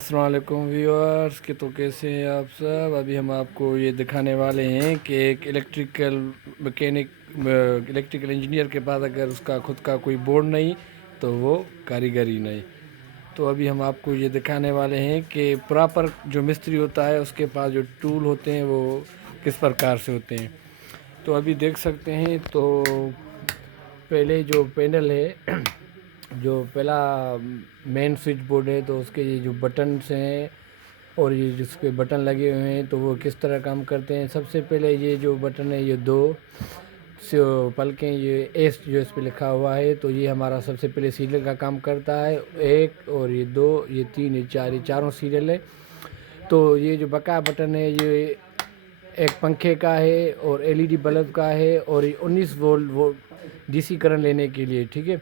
अस्सलाम वालेकुम व्यूअर्स के तो कैसे हैं आप सब। अभी हम आपको ये दिखाने वाले हैं कि एक इलेक्ट्रिकल इंजीनियर के पास अगर उसका खुद का कोई बोर्ड नहीं तो वो कारीगरी नहीं। तो अभी हम आपको ये दिखाने वाले हैं कि प्रॉपर जो मिस्त्री होता है उसके पास जो टूल होते हैं वो किस प्रकार से होते हैं। तो अभी देख सकते हैं। तो पहले जो पैनल है जो पहला मेन स्विच बोर्ड है तो उसके ये जो बटन्स हैं और ये जिस पे बटन लगे हुए हैं तो वो किस तरह काम करते हैं। सबसे पहले ये जो बटन है ये दो पलकें ये एस जो इस पे लिखा हुआ है तो ये हमारा सबसे पहले सीरियल का काम करता है। एक और ये दो ये तीन ये चार ये चारों सीरियल है। तो ये जो बका बटन है ये एक पंखे का है और एलईडी बल्ब का है और ये 19 वोल्ट वो डीसी करंट लेने के लिए, ठीक है।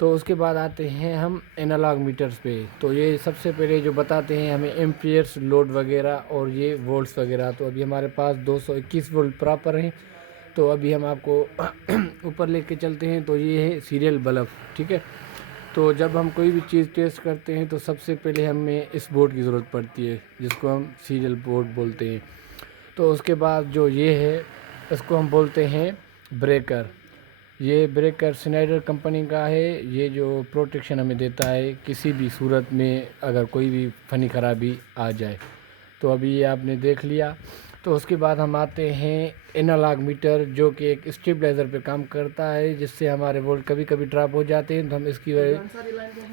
तो उसके बाद आते हैं हम एनालॉग मीटर्स पे। तो ये सबसे पहले जो बताते हैं हमें एम्पियर्स लोड वगैरह और ये वोल्ट्स वगैरह। तो अभी हमारे पास 221 वोल्ट प्रॉपर हैं। तो अभी हम आपको ऊपर लेके चलते हैं। तो ये है सीरियल बल्ब, ठीक है। तो जब हम कोई भी चीज़ टेस्ट करते हैं तो सबसे पहले हमें इस बोर्ड की ज़रूरत पड़ती है जिसको हम सीरियल बोर्ड बोलते हैं। तो उसके बाद जो ये है इसको हम बोलते हैं ब्रेकर। ये ब्रेकर स्नाइडर कंपनी का है। ये जो प्रोटेक्शन हमें देता है किसी भी सूरत में अगर कोई भी फनी खराबी आ जाए। तो अभी ये आपने देख लिया। तो उसके बाद हम आते हैं एनालॉग मीटर जो कि एक स्टेबलाइज़र पे काम करता है जिससे हमारे वोल्ट कभी कभी ड्रॉप हो जाते हैं तो हम इसकी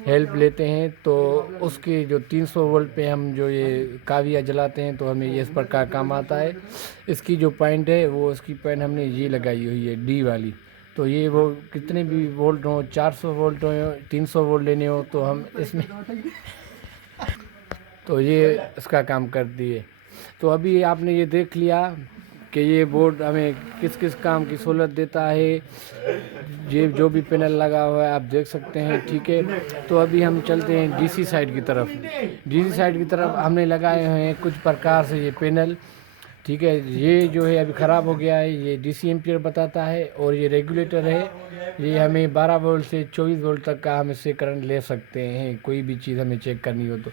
हेल्प लेते हैं। तो उसके जो 300 वोल्ट पे हम जो ये काविया जलाते हैं तो हमें ये इस प्रकार काम आता है। इसकी जो पॉइंट है वो इसकी पॉइंट हमने ये लगाई हुई है डी वाली। तो ये वो कितने भी वोल्ट हो 400 वोल्ट हो 300 वोल्ट लेने हो तो हम इसमें तो ये इसका काम करती है। तो अभी आपने ये देख लिया कि ये बोर्ड हमें किस किस काम की सहूलत देता है। ये जो भी पैनल लगा हुआ है आप देख सकते हैं, ठीक है। तो अभी हम चलते हैं डीसी साइड की तरफ। डीसी साइड की तरफ हमने लगाए हुए हैं कुछ प्रकार से ये पैनल, ठीक है। ये जो है अभी ख़राब हो गया है। ये डीसी एम्पियर बताता है और ये रेगुलेटर है। ये हमें 12 वोल्ट से 24 वोल्ट तक का हम इससे करंट ले सकते हैं कोई भी चीज़ हमें चेक करनी हो तो।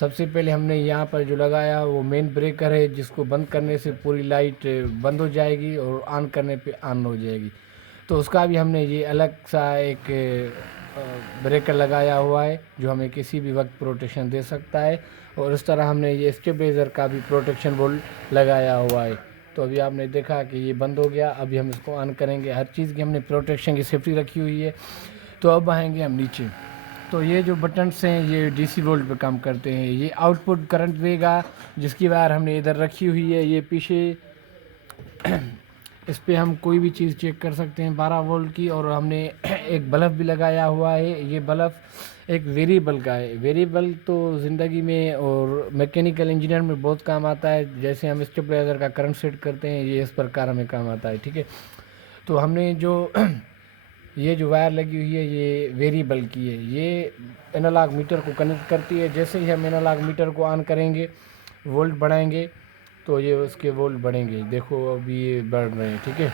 सबसे पहले हमने यहाँ पर जो लगाया वो मेन ब्रेकर है जिसको बंद करने से पूरी लाइट बंद हो जाएगी और ऑन करने पे ऑन हो जाएगी। तो उसका भी हमने ये अलग सा एक ब्रेकर लगाया हुआ है जो हमें किसी भी वक्त प्रोटेक्शन दे सकता है। और इस तरह हमने ये स्टेबलाइज़र का भी प्रोटेक्शन बोल्ट लगाया हुआ है। तो अभी आपने देखा कि ये बंद हो गया। अभी हम इसको ऑन करेंगे। हर चीज़ की हमने प्रोटेक्शन की सेफ्टी रखी हुई है। तो अब आएंगे हम नीचे। तो ये जो बटन्स हैं ये डीसी वोल्ट पे काम करते हैं। ये आउटपुट करंट देगा जिसकी वायर हमने इधर रखी हुई है। ये पीछे इस पे हम कोई भी चीज़ चेक कर सकते हैं 12 वोल्ट की। और हमने एक बल्ब भी लगाया हुआ है। ये बल्ब एक वेरिएबल का है। वेरिएबल तो ज़िंदगी में और मैकेनिकल इंजीनियर में बहुत काम आता है। जैसे हम स्टेबलाइज़र का करंट सेट करते हैं ये इस प्रकार हमें काम आता है, ठीक है। तो हमने जो ये जो वायर लगी हुई है ये वेरिएबल की है। ये एनालॉग मीटर को कनेक्ट करती है। जैसे ही हम एनालॉग मीटर को ऑन करेंगे वोल्ट बढ़ाएंगे तो ये उसके वोल्ट बढ़ेंगे। देखो अभी ये बढ़ रहे हैं, ठीक है।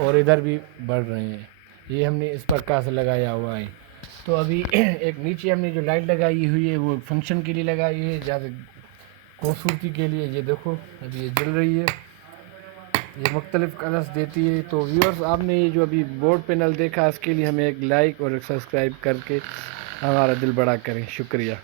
और इधर भी बढ़ रहे हैं। ये हमने इस प्रकार से लगाया हुआ है। तो अभी एक नीचे हमने जो लाइट लगाई हुई है वो फंक्शन के लिए लगाई है, ज़्यादा खूबसूरती के लिए। ये देखो अभी ये जल रही है। ये मुख्तलिफ कलर्स देती है। तो व्यूअर्स आपने ये जो अभी बोर्ड पैनल देखा इसके लिए हमें एक लाइक और एक सब्सक्राइब करके हमारा दिल बड़ा करें। शुक्रिया।